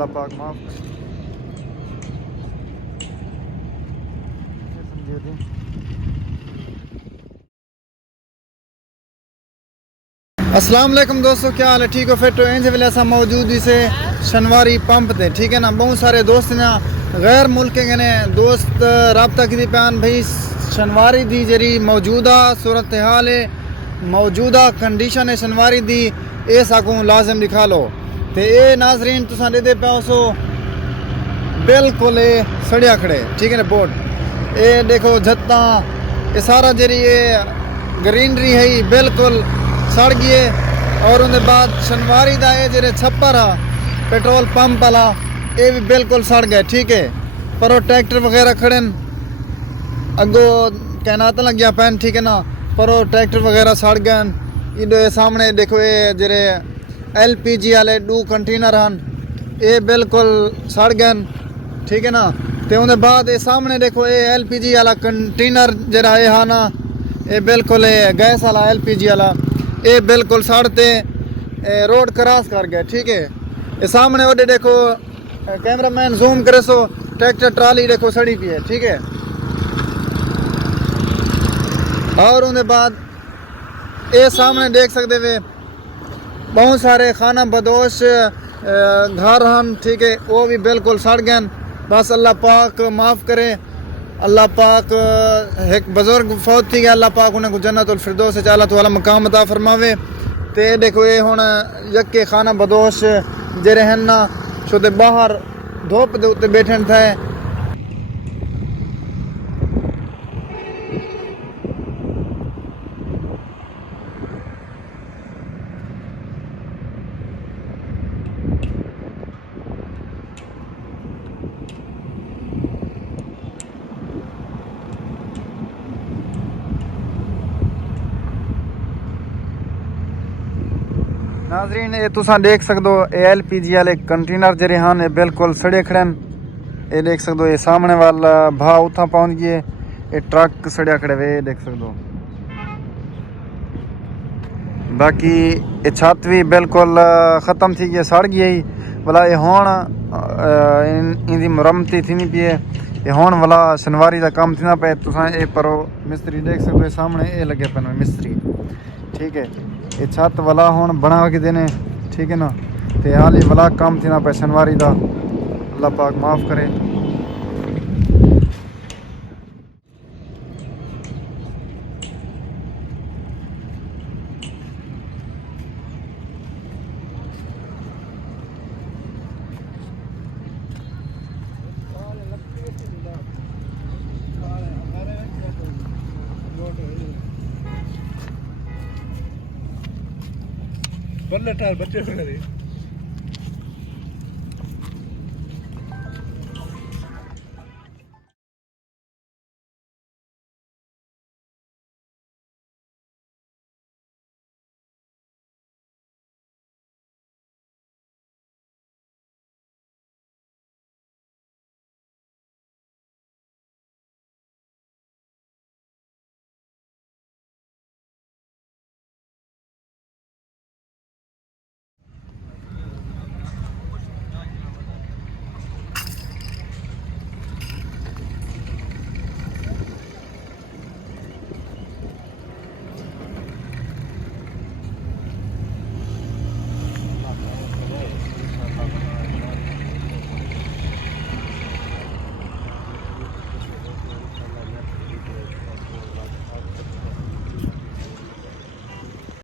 अल्लाह पाक माफ करे। अस्सलाम वालेकुम दोस्तों, क्या हाल है? ठीक हो? फिर तो इंज वेले असा मौजूद इसे शनवारी पंप थे, ठीक है ना। बहुत सारे दोस्त ने गैर मुल्क के ने दोस्त रबता की पैन भाई शनवारी दी जरी मौजूदा सूरत हाल है, मौजूदा कंडीशन है शनवारी दी, ये साकू लाजम दिखा लो। तो ये नाजरीन तुसा दे पाओ सो बिल्कुल सड़िया खड़े, ठीक है ना। बोर्ड ये देखो झत्ता, ये सारा जरी ये ग्रीनरी है बिल्कुल सड़ गए। और उनके बाद शनवारी का ये जो छप्पर है पेट्रोल पंप वाला, ये भी बिल्कुल सड़ गए, ठीक है। पर वो ट्रैक्टर वगैरह खड़े अगो कैनात लग गया पैन, ठीक है ना। पर वो ट्रैक्टर वगैरह सड़ गए। ये सामने देखो ये जरे LPG वाले 2 कंटेनर हैं, ये बिल्कुल सड़ गए, ठीक है ना। तो उनके बाद ये सामने देखो ये LPG वाला कंटेनर जरा ये है ना, ये बिल्कुल गैस वाला LPG वाला, ये बिल्कुल सड़ते रोड क्रॉस कर गए, ठीक है। ये सामने वो देखो कैमरामैन जूम करे सो ट्रैक्टर ट्राली देखो सड़ी पी है, ठीक है। और उनके बाद ये सामने देख सकते वे बहुत सारे खाना बदोश घर हैं, ठीक है, वो भी बिल्कुल सड़ गए। बस अल्लाह पाक माफ़ करे, अल्लाह पाक एक बुजुर्ग फौत थी गया, अल्लाह पाक उन्हें जन्नतुल फिरदौस से चाला तो वाला मकाम अता फरमावे। ते देखो ये हुण यके खाना बदोश जरे हैं ना शुद्ध बाहर धूप दे उत्ते बैठन थे। नाजरीन ये तुसा देख सकते हो LPG वाले कंटेनर जरे हैं बिल्कुल सड़े खड़े। ये देख सकते हो ये सामने वाला भाव उतना पहुंच गए, ये ट्रक सड़िया खड़े हुए देख सकते हो। बाकी ये छत भी बिल्कुल ख़त्म थी गई, सड़ गई भला। ये हुण इनकी मुरम्मती थी नहीं पी, ये हुण वाला शनवारी का काम थी ना पे। तुसा ये परो मिस्त्री देख सकते हो सामने ये लगे पे मिस्त्री, ठीक है। ये छत वाला हुण बना के देने, ठीक है ना। तो हाल ही वाला काम थी ना पे शनवारी का, अल्लाह पाक माफ़ करे। बल्ले टार बच्चे खड़े